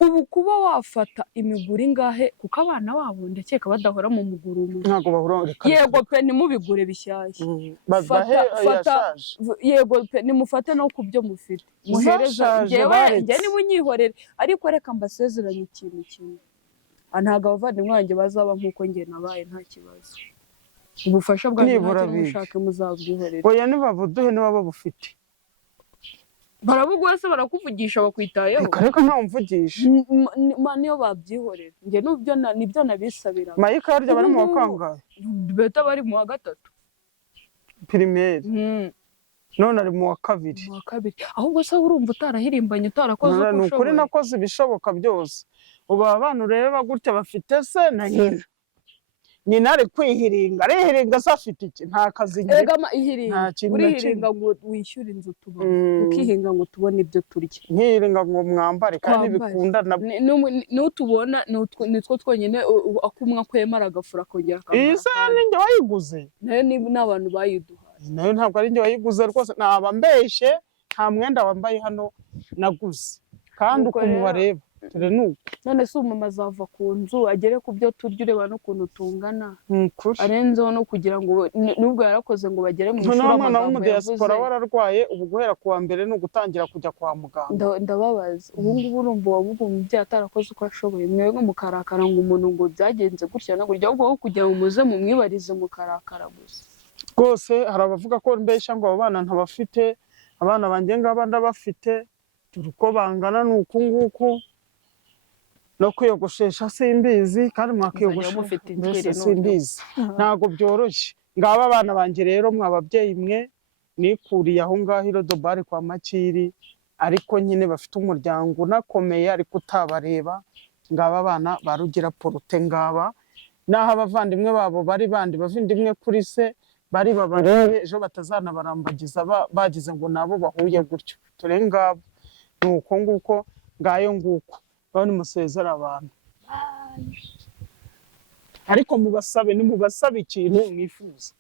Ubu kuba wafata imiguru ingahe, kuko abana babo ndakeka badahora mu muguru umwe. Ntago bahora. Yego pe, nimubigure bishyashya. Yego pe, nimufate no kubyo mufite. Muhereza njye nimunyihorere, ariko reka mbasezeranye ikintu kimwe. Ntago abavandimwe banjye bazaba nk'uko njye nabaye, nta kibazo. Ubufasha bwanjye ntacyo mushake muzabwihorere. Oya, nibabuduhe niba babufite. Barabuguha se barakuvugisha bakwitayeho? Reka ntamvugisha. Niyo babyihorera. Njye nibyo nabisabira. Mike harya bari mu wa kangahe? Beta bari mu wa 3 primaire. None ari mu wa 2. Mu wa 2. Ahubwo se urumva utarahirimbanye, utarakoze uko ushoboye? Nukuri nakoze ibishoboka byose. Ubu abantu ureba gutya bafite se na nyina ari kwihiringa, arihiringa se afite iki? Nta kazi ngira. Ega ihiringa, urihiringa ngo wishyure inzu tubone, ukihinga ngo tubone ibyo turya. Nkihiringa ngo mwambare kandi bikundana. Nutubona nitwo twonyine akumwa kwemara agafura kongera akamara. Iyi se ninjye wayiguze? Nayo n'abantu bayiduhaye. Nayo ntabwo ari njye wayiguze rwose, naba mbeshe, nta mwenda wambaye hano naguze. Kandi uko mubareba none se umama azava ku nzu agere ku byo turya, ureba n'ukuntu tungana, arenzeho no kugira ngo nubwo yarakoze ngo bagere mu ishuri. Umwana w'umudiyasipora wararwaye, ubu guhera kuwa mbere ni ugutangira kujya kwa muganga. Ndababaza, ubu ngubu urumva wavuga umubyeyi atarakoze uko ashoboye, mwebwe mukarakara ngo umuntu ngo byagenze gutya na gutya, ahubwo kugira ngo muze mumwibarize mukarakara gusa. Rwose hari abavuga ko mbeshya ngo abo bana ntabafite, abana banjye ngaba ndabafite, turi uko bangana ni uku nguku. no kwiyogoshesha simbizi kandi muzajya mwakiyogosha mufite mbese inzeri noneho. simbizi ntabwo byoroshye. Ngaba abana banjye rero mwa babyeyi mwe nikuriye aho ngaho Irodobari kwa Makiri, ariko nyine bafite umuryango unakomeye ariko utabareba. Ngaba abana ba Rugira Porute, ngaba naho abavandimwe babo bari bandi bavindimwe kuri se bari babarebe ejo batazanabarambagiza bagize ngo nabo bahuye gutyo. Tore ngabo nuko nguko ngayo nguko bane musezera abantu, ariko mubasabe nimubasabe ikintu mwifuza.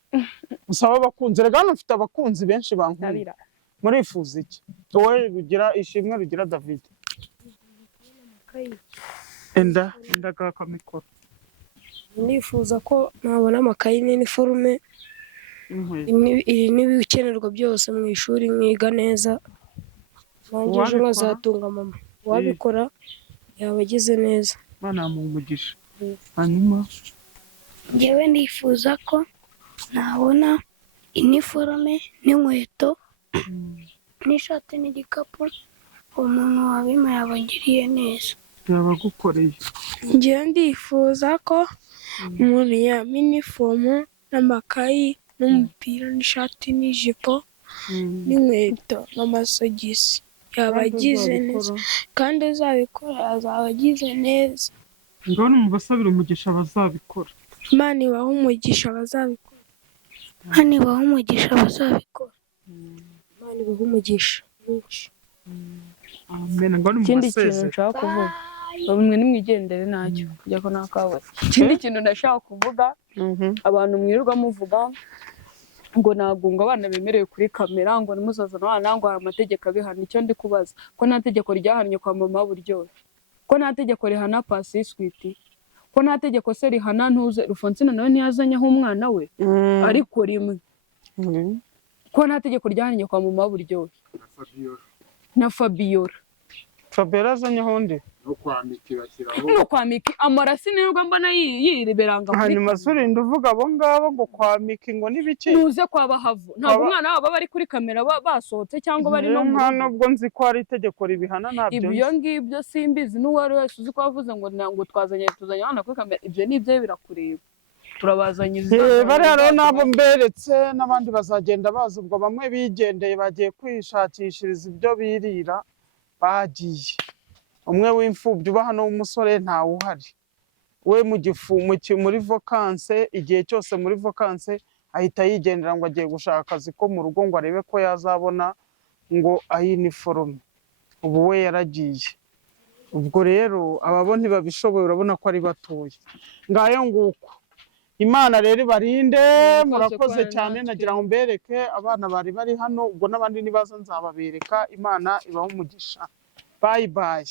Musaba abakunzi, rega hano mfite abakunzi benshi bankunda. Murifuza iki? Wowe Rugira ishimwe Rugira David. Enda gaka mikoro. Nifuza ko nabona amakayi n'iniforume n'ibikenerwa byose mu ishuri mwiga neza, nanjye ejo nkazatunga mama. Uwabikora yaba agize neza. Mana mu mugisha. Hanyuma njyewe ndifuza ko nabona iniforume n'inkweto n'ishati n'igikapu. Umuntu wabima yabagiriye neza, yabagukoreye. Njyewe ndifuza ko umuntu yampa inifomu n'amakayi n'umupira n'ishati n'ijipo n'inkweto n'amasogisi, yaba agize neza kandi uzabikora azaba agize neza. Ngabone mubasabira umugisha bazabikora. Imana ibahe umugisha bazabikora. Imana ibahe umugisha bazabikora. Imana ibahe umugisha mwinshi. Amen. Ngabone Ikindi kintu mubasezera. nshaka kuvuga, bamwe nimwigendere nacyo kujya ko nakawe. Ikindi kintu ndashaka kuvuga, abantu mwirirwa muvuga ngo nagunga abana bemerewe kuri kamera, ngo nimuzazana abana, ngo hari amategeko abihana. Icyo ndi kubaza, ko nta tegeko ryahannye kwa mama Buryohe, ko nta tegeko rihana Pasi Switi, ko nta tegeko se rihana ntuze Rufonsina nawe ntiyazanyeho umwana we ariko rimwe, ko nta tegeko ryahannye kwa mama Buryohe na Fabiola. Fabiola azanyeho nde? no kwamikira kiraho No kwamiki amarasi nirwa mbona yireberanga muri hanyuma surinda uvuga abo ngabo ngo kwamika ngo n'ibiki nuze kwa bahavu ntabwo umwana wabo bari kuri kamera basohotse cyangwa bari no mu rugo. Nubwo nzi ko hari itegeko ribihana nabyo ibyo ngibyo simbizi n'uwari wese uzi ko wavuze ngo tuzanye abana kuri kamera, ibyo nibyo birakureba, turabazanye bariya rero nabo mberetse n'abandi bazagenda baza, ubwo bamwe bigendeye bagiye kwishakishiriza ibyo birira bagiye. Umwe w'imfubyi uba hano w'umusore ntawe uhari, we mu gifu muri vacances, igihe cyose muri vacances ahita yigendera ngo agiye gushaka akazi ko mu rugo ngo arebe ko yazabona ngo ayiniforume. Ubu we yaragiye. Ubwo rero ababo ntibabishoboye, urabona ko ari batoye. Ngayo nguko Imana rero ibarinde, murakoze cyane. Nagira ngo mbereke abana bari hano, ubwo n'abandi nibaza nzababereka. Imana ibahe umugisha. Bye bye.